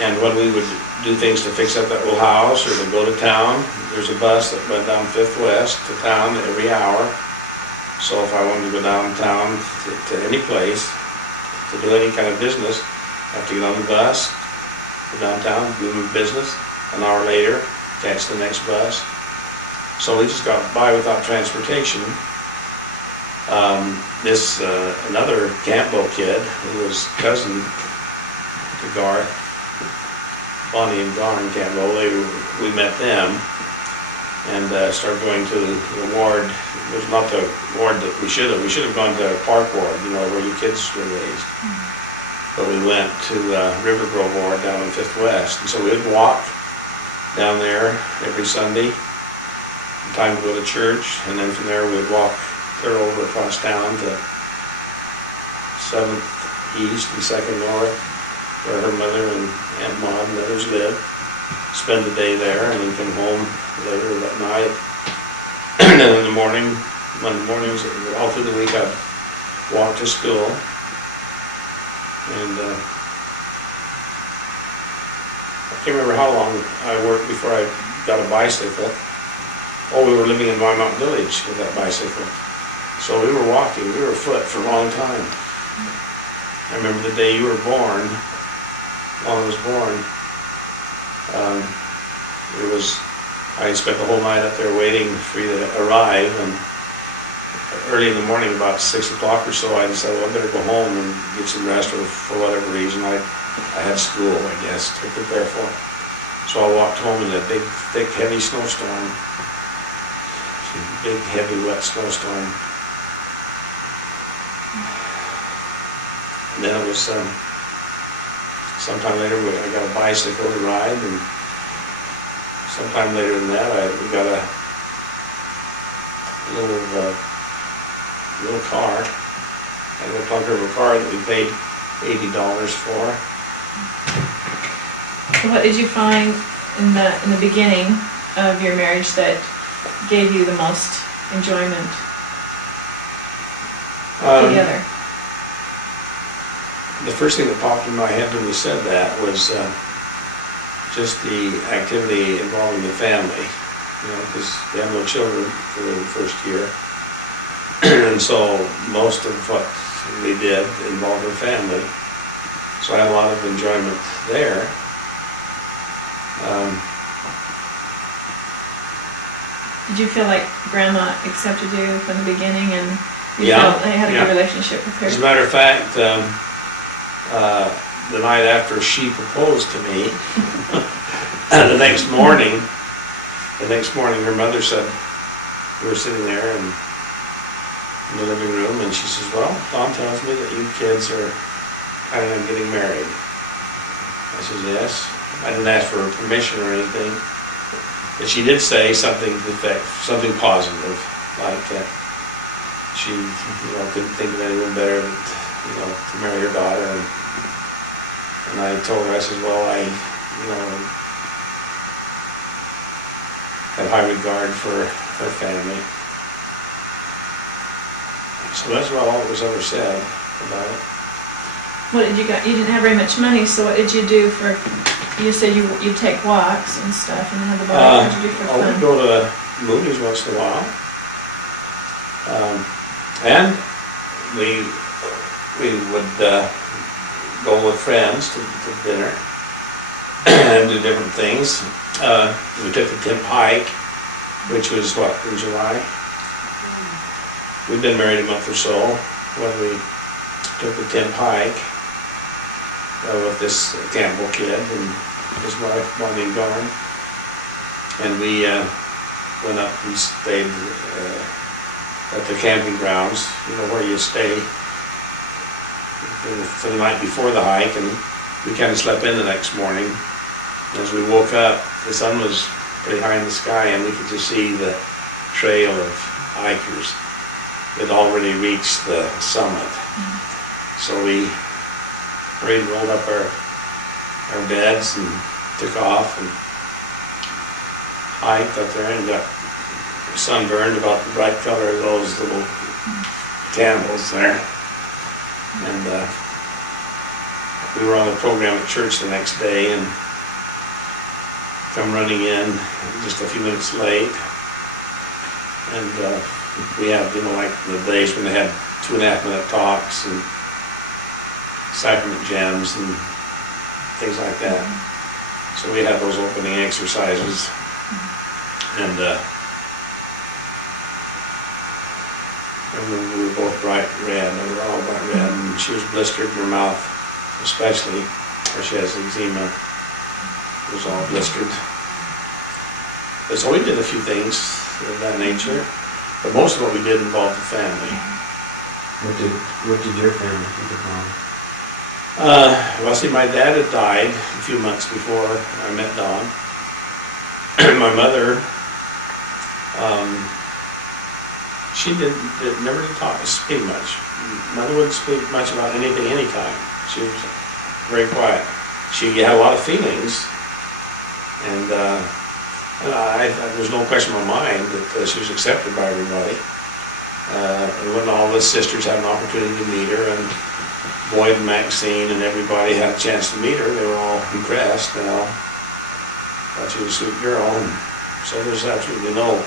And when we would do things to fix up that little house or to go to town, there's a bus that went down 5th West to town every hour. So if I wanted to go downtown to any place, to do any kind of business, I have to get on the bus, go downtown, do my business. An hour later, catch the next bus. So we just got by without transportation. Another Campbell kid, who was cousin to Garth, Bonnie and Garn Campbell, we met them and started going to the ward. It was not the ward that we should have. We should have gone to Park ward, you know, where your kids were raised. But we went to River Grove ward down in 5th West. And so we would walk down there every Sunday, time to go to church, and then from there we'd walk clear over across town to 7th East and 2nd North, where her mother and Aunt Maud and others lived, spend the day there, and then come home later that night. And then in the morning, Monday mornings, all through the week, I'd walk to school. And I can't remember how long I worked before I got a bicycle. Oh, we were living in Wymount Village with that bicycle. So we were walking, we were afoot for a long time. I remember the day you were born, Lana was born, I had spent the whole night up there waiting for you to arrive, and early in the morning, about 6 o'clock or so, I decided, well, I better go home and get some rest, or for whatever reason, I had school, I guess, to prepare for. So I walked home in a big, thick, heavy snowstorm, big, heavy, wet snowstorm. And then it was sometime later I got a bicycle to ride, and sometime later than that we got a little car, a little Plug River car that we paid $80 for. So what did you find in the beginning of your marriage that gave you the most enjoyment together? The first thing that popped in my head when you said that was just the activity involving the family, you know, because we had no children for the first year. And so most of what we did involved our family. So I had a lot of enjoyment there. Did you feel like Grandma accepted you from the beginning, and you felt they had a good relationship with her? As a matter of fact, the night after she proposed to me, the next morning, her mother said, we were sitting there in the living room, and she says, well, Don tells me that you kids are planning on getting married. I said, yes. I didn't ask for her permission or anything, but she did say something to the effect, something positive, like she, you know, couldn't think of anyone better than, you know, to marry her daughter. And I told her, I said, well, I, you know, have high regard for her family. So that's about all that was ever said about it. What did you got? You didn't have very much money, so what did you do for? You said you'd take walks and stuff, and have the bar. What did you do for fun? We'd go to movies once in a while, and we would go with friends to dinner and do different things. We took the Timp hike, which was what, in July? We'd been married a month or so when we took the Timp hike with this Campbell kid and his wife, Bonnie and Garn. And we went up and stayed at the camping grounds, you know, where you stay for the night before the hike, and we kind of slept in the next morning. As we woke up, the sun was pretty high in the sky, and we could just see the trail of hikers that already reached the summit. So we hurried, rolled up our beds and took off and hiked up there and got sunburned about the bright color of those little candles there. And we were on the program at church the next day and come running in just a few minutes late. And we had, you know, like the days when they had 2.5-minute talks and sacrament gems and things like that. So we had those opening exercises. And I remember we were both bright red, they were all bright red, and she was blistered in her mouth, especially, where she has eczema. It was all blistered. But so we did a few things of that nature, but most of what we did involved the family. What did your family think of Mom? Well, see, my dad had died a few months before I met Dawn. My mother, she never did speak much. Mother wouldn't speak much about anything, anytime. She was very quiet. She had a lot of feelings, and there's no question in my mind that she was accepted by everybody. And when all the sisters had an opportunity to meet her, and Boyd and Maxine and everybody had a chance to meet her, they were all impressed, you know. Thought she was a sweet girl, and so there's absolutely no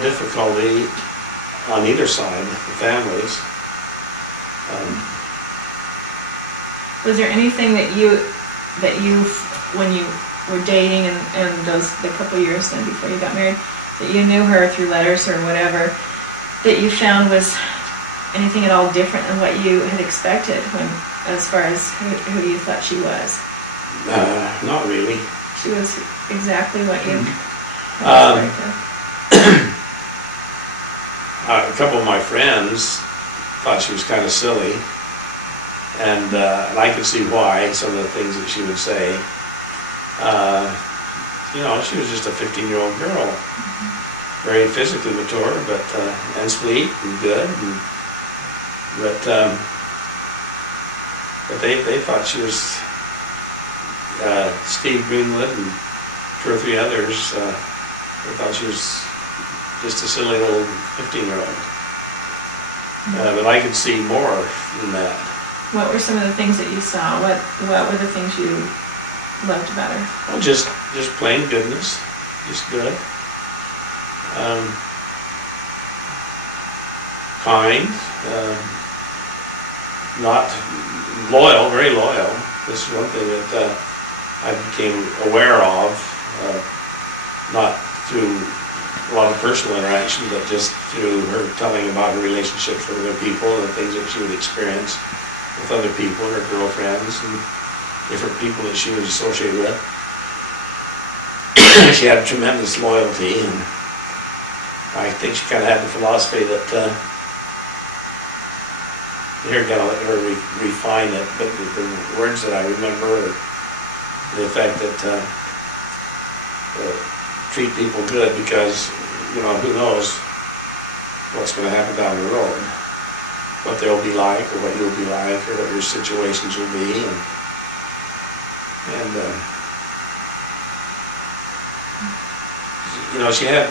difficulty on either side, the families. Was there anything that you, when you were dating and the couple years then before you got married, that you knew her through letters or whatever, that you found was anything at all different than what you had expected as far as who you thought she was? Not really. She was exactly what you expected. A couple of my friends thought she was kind of silly, and I could see why, some of the things that she would say. You know, she was just a 15-year-old girl, very physically mature, but and sweet and good. But they thought she was Steve Greenwood and 2 or 3 others. They thought she was just a silly little 15-year-old. But I could see more than that. What were some of the things that you saw? What were the things you loved about her? Well, just plain goodness, just good. Kind, not loyal, very loyal. This is one thing that I became aware of, not through a lot of personal interaction, but just through her telling about her relationships with other people and the things that she would experience with other people, her girlfriends and different people that she was associated with. She had tremendous loyalty, and I think she kind of had the philosophy that you're going to let her refine it, but the words that I remember are the effect that treat people good, because, you know, who knows what's going to happen down the road, what they'll be like, or what you'll be like, or what your situations will be, and you know, she had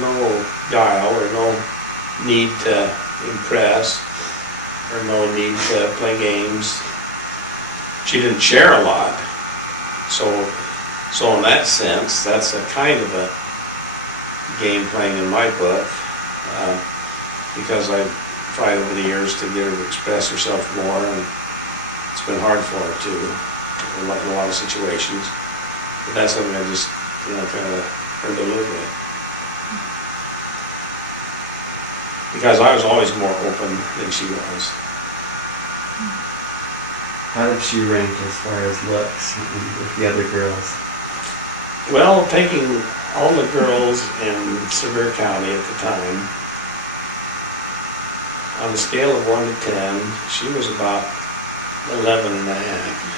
no guile or no need to impress, or no need to play games. She didn't share a lot, so in that sense, that's a kind of a game playing in my book, because I tried over the years to get her to express herself more, and it's been hard for her too, in a lot of situations. But that's something I just, you know, kind of learned to live with. Because I was always more open than she was. How did she rank as far as looks with the other girls? Well, taking all the girls in Sevier County at the time, on a scale of 1 to 10, she was about 11 and a half.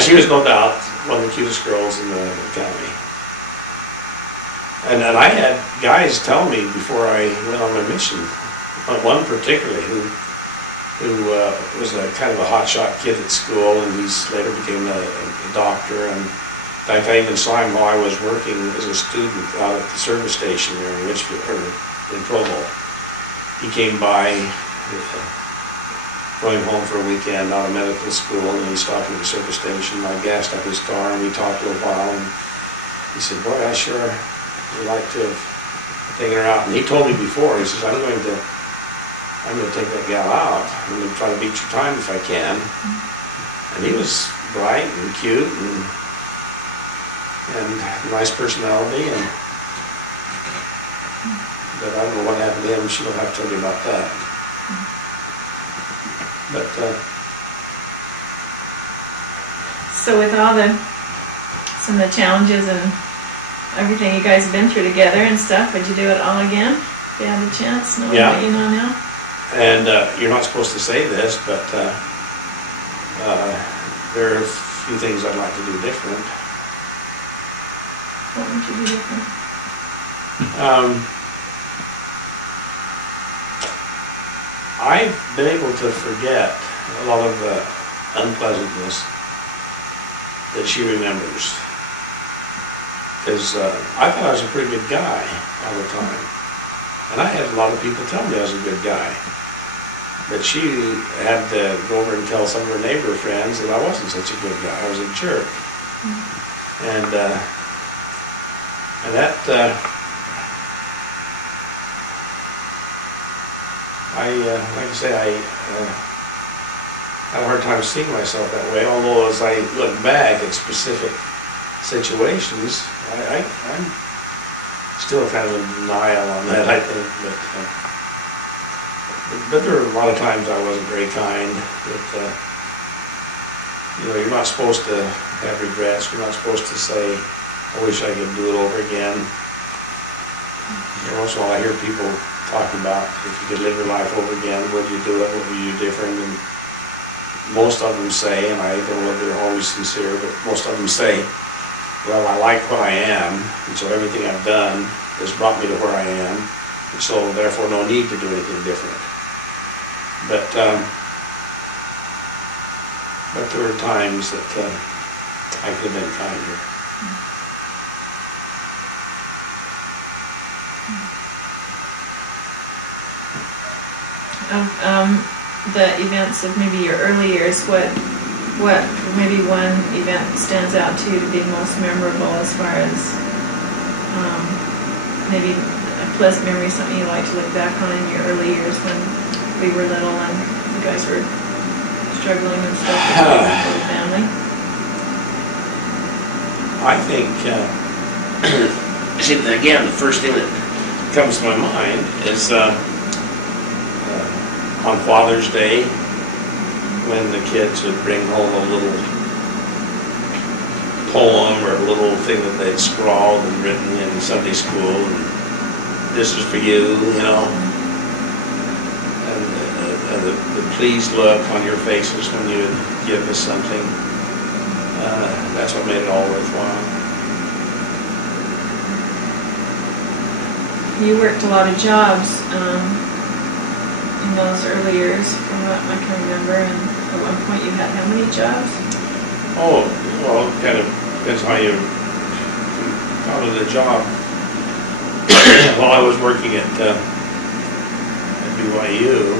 She was no doubt one of the cutest girls in the county. And I had guys tell me before I went on my mission, one particularly who was a kind of a hotshot kid at school, and he's later became a doctor. And in fact, I even saw him while I was working as a student out at the service station there in Richfield, or in Provo. He came by going home for a weekend out of medical school, and he stopped at the service station. I gassed up his car, and we talked a little while, and he said, boy, I sure would like to have taken her out. And he told me before, he says, I'm going to take that gal out. I'm going to try to beat your time if I can. And he was bright and cute and nice personality, and but I don't know what happened to him. She'll have to tell you about that. But So with all some of the challenges and everything you guys have been through together and stuff, would you do it all again if you had the chance, knowing Yeah. what you know now? And you're not supposed to say this, but there are a few things I'd like to do different. What would you do different? I've been able to forget a lot of the unpleasantness that she remembers. Because I thought I was a pretty good guy all the time. And I had a lot of people tell me I was a good guy. But she had to go over and tell some of her neighbor friends that I wasn't such a good guy. I was a jerk. And that, like I say, I had a hard time seeing myself that way. Although as I look back at specific situations, I'm still kind of in denial on that, I think. But there were a lot of times I wasn't very kind. That you're not supposed to have regrets. You're not supposed to say, I wish I could do it over again. Once in a while I hear people talking about if you could live your life over again, would you do it? What would you do different? And most of them say, and I don't know if they're always sincere, but most of them say, well, I like what I am, and so everything I've done has brought me to where I am, and so therefore no need to do anything different. But there were times that I could have been kinder. The events of maybe your early years, what maybe one event stands out to you to be most memorable as far as maybe a pleasant memory, something you like to look back on in your early years when we were little and you guys were struggling and stuff with the family? I think, see, again, the first thing that comes to my mind is on Father's Day, when the kids would bring home a little poem or a little thing that they'd scrawled and written in Sunday school, and this is for you, and the pleased look on your faces when you would give us something. That's what made it all worthwhile. You worked a lot of jobs in those early years, from what I can remember, and at one point you had how many jobs? Oh, well, it kind of depends how you found a job. While I was working at BYU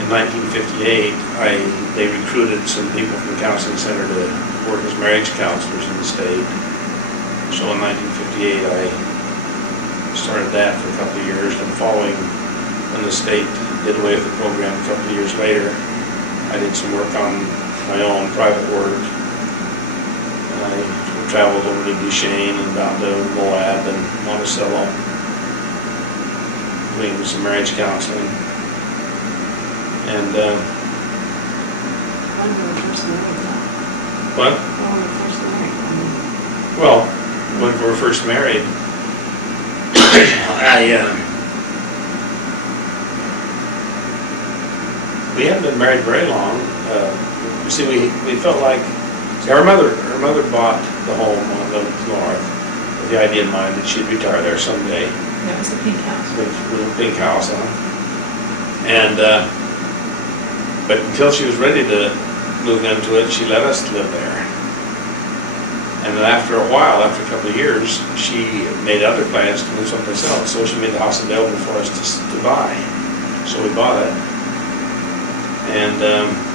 in 1958, they recruited some people from the counseling center to work as marriage counselors in the state. So in 1958, I started that for a couple of years, and following when the state did away with the program a couple of years later, I did some work on my own private work. And I traveled over to Duchesne and down to Moab and Monticello, doing some marriage counseling. And what? Well, when we were first married, we hadn't been married very long. See, we felt like, our mother bought the home on the north with the idea in mind that she'd retire there someday. That was the pink house. The little pink house, and but until she was ready to move into it, she let us live there. And then after a while, after a couple of years, she made other plans to move someplace else. So she made the house available for us to buy. So we bought it. And